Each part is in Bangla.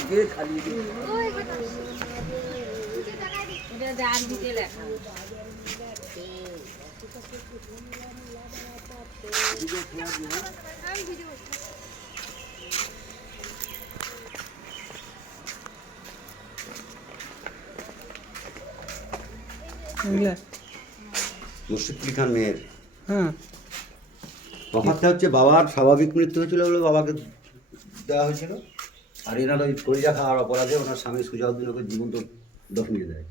আজকে খালি মুর্শিদকুলি খান মেয়ের ব্যাপারটা হচ্ছে বাবার স্বাভাবিক মৃত্যু হয়েছিল বলে বাবাকে দেওয়া হয়েছিল, আর এনার ওই কলিজা খাওয়ার অপরাধে ওনার স্বামী সুজাউদ্দিন ওকে জীবন্ত দফনিয়ে দেয়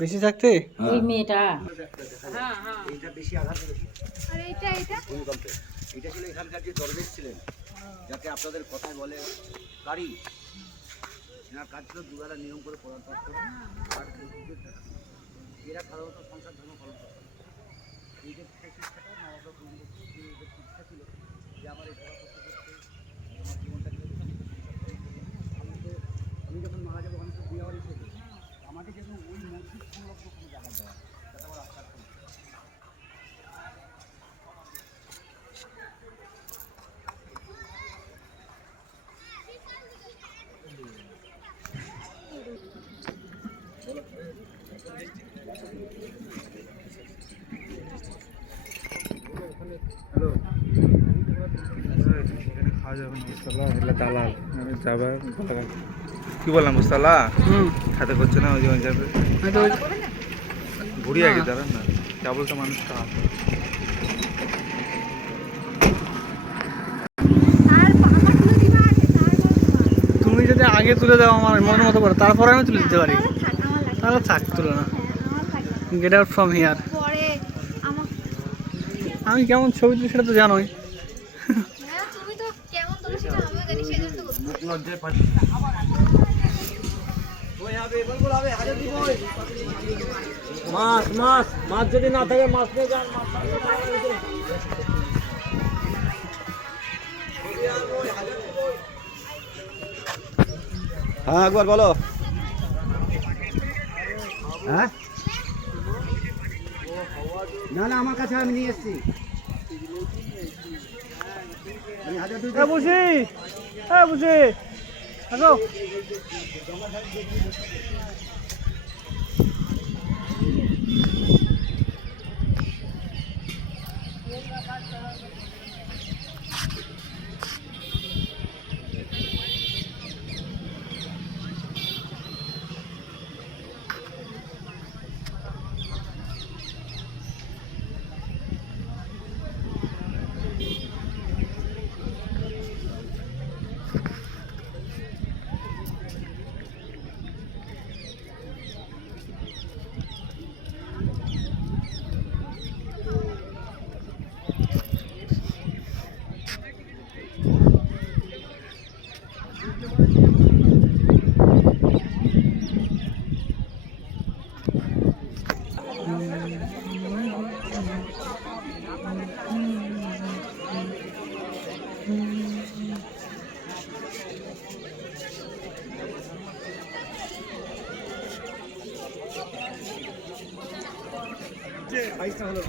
বেশি থাকতে। ওই মেয়েটা এইটা বেশি আঘাত করেছে। আর এইটা ভূমিকম্পে এটা ছিল এখানকার যে দরবেশ ছিলেন, যাকে আপনাদের কথায় বলে কারি। এনার কাজ ছিল দুবেলা নিয়ম করে কোরআন পাঠ করা আর এরা সাধারণত সংসার ধর্ম পালন করত। এই যে শিক্ষাটা নবাব শিক্ষা ছিল যে আমার এই পড়া করতে করতে আমার জীবনটা আমি যখন মারা যাবো আমি তো বিয়ে হিসেবে আমাকে যেন ওই মসজিদ সংলগ্ন কোনো জায়গা দেওয়া যাতে আমার আত্মার খাওয়া যাবে মুস্তালা দালাল যাবে কি বললাম মুস্তালা খাতে করছে না ওই যাবে ঘুরিয়ে আগে দাঁড়ান না কেবল তো মানুষটা তুমি যদি আগে তুলে দাও আমার মনের মতো করে, তারপরে আমি তুলে দিতে পারি। তাহলে থাক, তুলে না। Get out from here. আমি কেমন ছবি তুলি সেটা তো জানোই। মাছ মাছ মাছ যদি না থাকে মাছ নিয়ে যান। হ্যাঁ একবার বলো। হ্যাঁ না না আমার কাছে আমি নিয়ে এসেছি। বুঝি বুঝি আসো।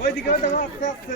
ওইদিকে আস্তে আস্তে